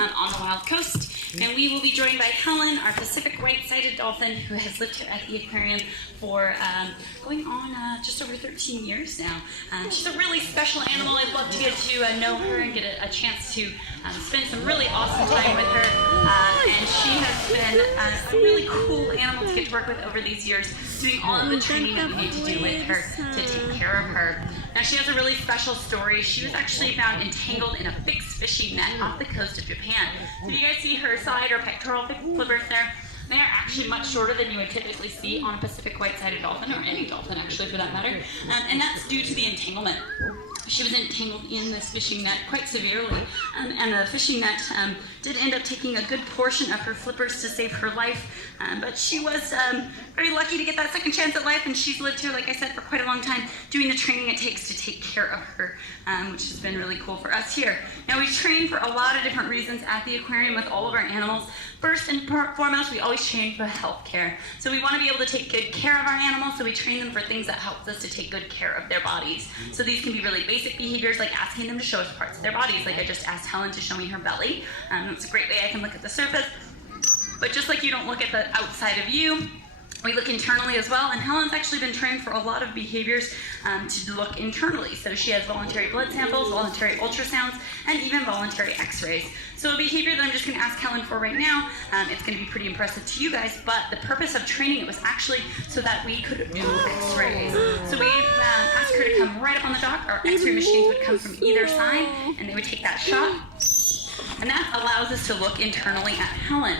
on the Wild Coast. And we will be joined by Helen, our Pacific white-sided dolphin, who has lived here at the aquarium for going on just over 13 years now. She's a really special animal. I'd love to get to know her and get a chance to spend some really awesome time with her. And she has been a really cool animal to get to work with over these years, doing all of the training that we need to do with her to take care of her. Now, she has a really special story. She was actually found entangled in a fixed fishing net off the coast of Japan. So do you guys see her side or pectoral flippers there? They're actually much shorter than you would typically see on a Pacific white-sided dolphin, or any dolphin actually for that matter, and that's due to the entanglement. She was entangled in this fishing net quite severely, and the fishing net did end up taking a good portion of her flippers to save her life, but she was very lucky to get that second chance at life, and she's lived here, like I said, for quite a long time, doing the training it takes to take care of her, which has been really cool for us here. Now, we train for a lot of different reasons at the aquarium with all of our animals. First and foremost, we always train for health care. So we want to be able to take good care of our animals, so we train them for things that help us to take good care of their bodies. So these can be really basic behaviors, like asking them to show us parts of their bodies, like I just asked Helen to show me her belly. It's a great way I can look at the surface. But just like you don't look at the outside of you, we look internally as well, and Helen's actually been trained for a lot of behaviors to look internally. So she has voluntary blood samples, voluntary ultrasounds, and even voluntary x-rays. So a behavior that I'm just going to ask Helen for right now, it's going to be pretty impressive to you guys, but the purpose of training it was actually so that we could do x-rays. So we asked her to come right up on the dock. Our x-ray machines would come from either side, and they would take that shot. And that allows us to look internally at Helen.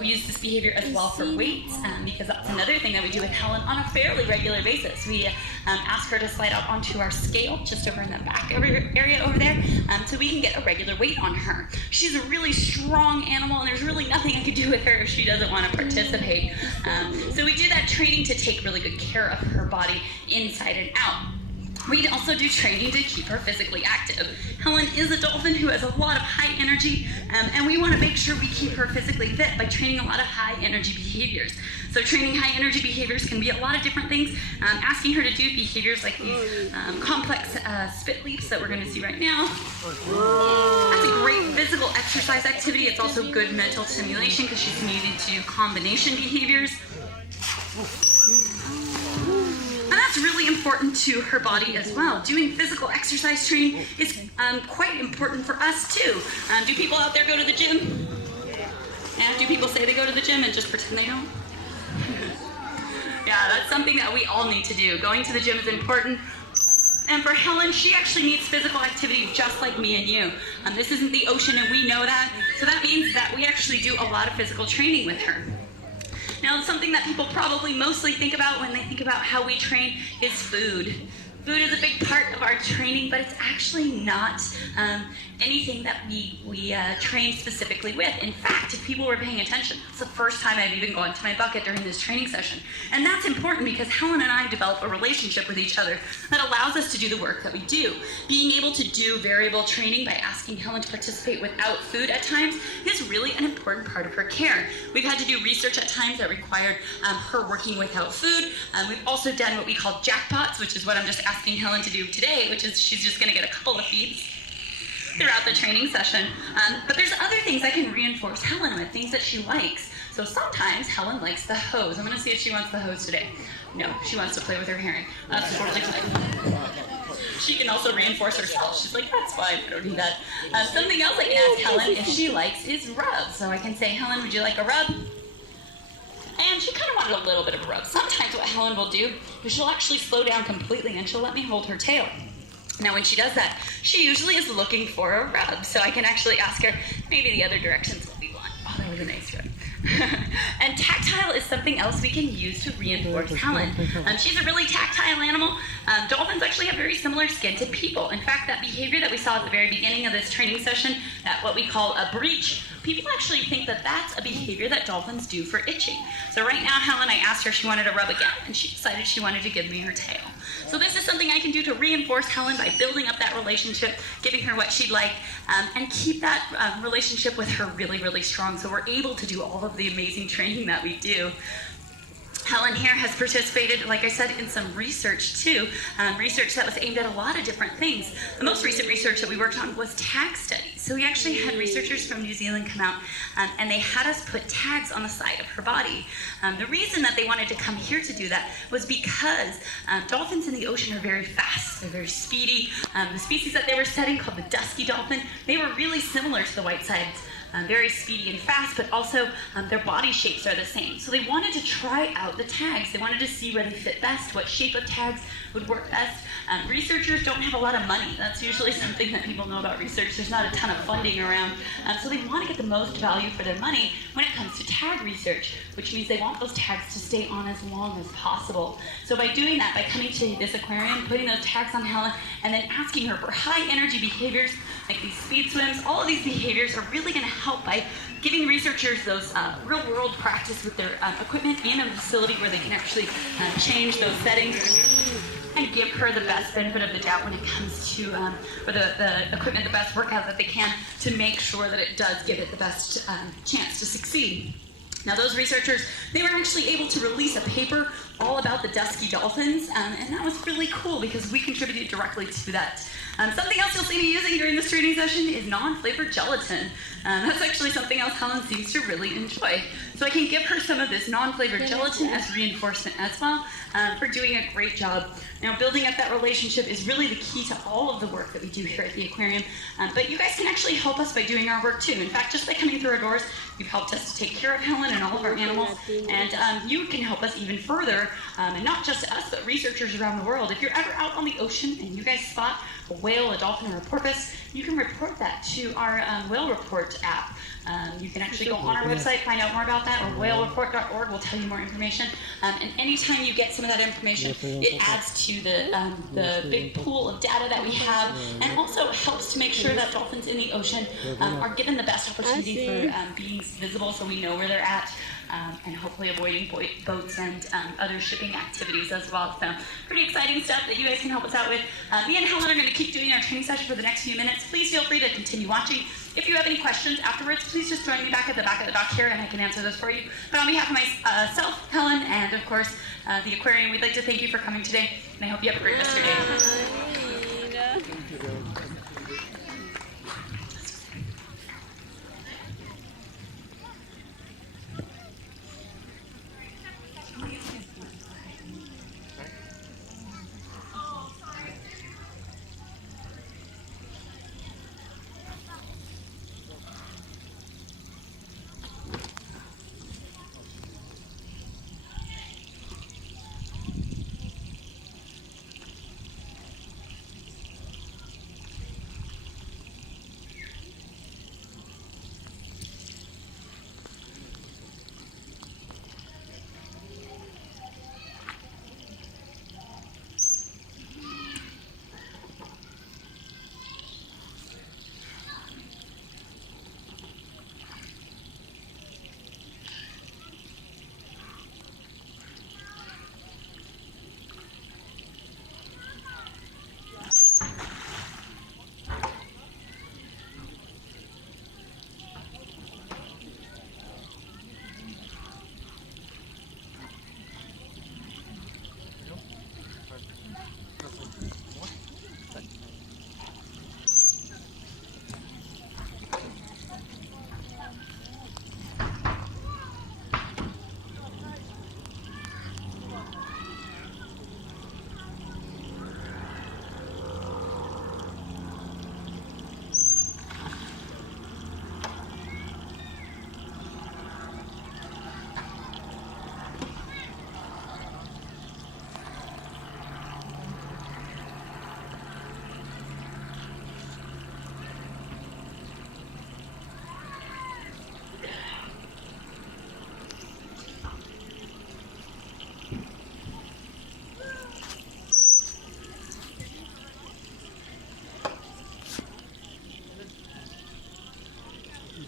We use this behavior as well for weights, because that's another thing that we do with Helen on a fairly regular basis. We ask her to slide out onto our scale just over in the back area over there, so we can get a regular weight on her. She's a really strong animal, and there's really nothing I could do with her if she doesn't want to participate. So we do that training to take really good care of her body inside and out. We also do training to keep her physically active. Helen is a dolphin who has a lot of high energy, and we want to make sure we keep her physically fit by training a lot of high energy behaviors. So training high energy behaviors can be a lot of different things. Asking her to do behaviors like these complex spit leaps that we're going to see right now. That's a great physical exercise activity. It's also good mental stimulation because she's needing to do combination behaviors. And that's really important to her body as well. Doing physical exercise training is quite important for us too. Do people out there go to the gym? And do people say they go to the gym and just pretend they don't? Yeah, that's something that we all need to do. Going to the gym is important. And for Helen, she actually needs physical activity just like me and you. This isn't the ocean, and we know that. So that means that we actually do a lot of physical training with her. Now, something that people probably mostly think about when they think about how we train is food. Food is a big part of our training, but it's actually not anything that we train specifically with. In fact, if people were paying attention, it's the first time I've even gone to my bucket during this training session. And that's important because Helen and I develop a relationship with each other that allows us to do the work that we do. Being able to do variable training by asking Helen to participate without food at times is really an important part of her care. We've had to do research at times that required her working without food. We've also done what we call jackpots, which is what I'm just asking Helen to do today, which is she's just going to get a couple of feeds throughout the training session. But there's other things I can reinforce Helen with, things that she likes. So sometimes Helen likes the hose. I'm going to see if she wants the hose today. No, she wants to play with her herring. That's totally fine. She can also reinforce herself. She's like, that's fine, I don't need that. Something else I can ask Helen if she likes is rubs. So I can say, Helen, would you like a rub? And she kind of wanted a little bit of a rub. Sometimes what Helen will do is she'll actually slow down completely and she'll let me hold her tail. Now, when she does that, she usually is looking for a rub. So I can actually ask her, maybe the other direction's what we want. Oh, that was a nice rub. And tactile is something else we can use to reinforce Helen. She's a really tactile animal. Dolphins actually have very similar skin to people. In fact, that behavior that we saw at the very beginning of this training session, that what we call a breach, people actually think that that's a behavior that dolphins do for itching. So right now, Helen, I asked her if she wanted to rub again, and she decided she wanted to give me her tail. So this is something I can do to reinforce Helen by building up that relationship, giving her what she'd like, and keep that relationship with her really, really strong so we're able to do all of the amazing training that we do. Helen here has participated, like I said, in some research too, research that was aimed at a lot of different things. The most recent research that we worked on was tag studies. So we actually had researchers from New Zealand come out and they had us put tags on the side of her body. The reason that they wanted to come here to do that was because dolphins in the ocean are very fast, they're very speedy. The species that they were studying, called the dusky dolphin, they were really similar to the white-sides. Very speedy and fast, but also their body shapes are the same. So they wanted to try out the tags. They wanted to see where they fit best, what shape of tags would work best. Researchers don't have a lot of money. That's usually something that people know about research. There's not a ton of funding around. So they want to get the most value for their money when it comes to tag research, which means they want those tags to stay on as long as possible. So by doing that, by coming to this aquarium, putting those tags on Helen, and then asking her for high energy behaviors, like these speed swims, all of these behaviors are really going to help by giving researchers those real-world practice with their equipment in a facility where they can actually change those settings and give her the best benefit of the doubt when it comes to, or the equipment, the best workout that they can to make sure that it does give it the best chance to succeed. Now those researchers, they were actually able to release a paper all about the dusky dolphins, and that was really cool because we contributed directly to that. Something else you'll see me using during this training session is non-flavored gelatin. That's actually something else Helen seems to really enjoy. So I can give her some of this non-flavored gelatin as reinforcement as well for doing a great job. Now, building up that relationship is really the key to all of the work that we do here at the aquarium. But you guys can actually help us by doing our work too. In fact, just by coming through our doors, you've helped us to take care of Helen and all of our animals. And you can help us even further, and not just us, but researchers around the world. If you're ever out on the ocean and you guys spot a whale, a dolphin, or a porpoise, you can report that to our whale report app. You can actually go on our website, find out more about that, or whalereport.org will tell you more information. And anytime you get some of that information, it adds to the big pool of data that we have, and also helps to make sure that dolphins in the ocean are given the best opportunity for being visible so we know where they're at. And hopefully avoiding boats and other shipping activities as well. So pretty exciting stuff that you guys can help us out with. Me and Helen are going to keep doing our training session for the next few minutes. Please feel free to continue watching. If you have any questions afterwards, please just join me back at the back of the dock here and I can answer those for you. But on behalf of myself, Helen, and of course the aquarium, we'd like to thank you for coming today, and I hope you have a great rest of your day.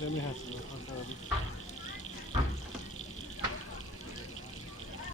Demir hesabı.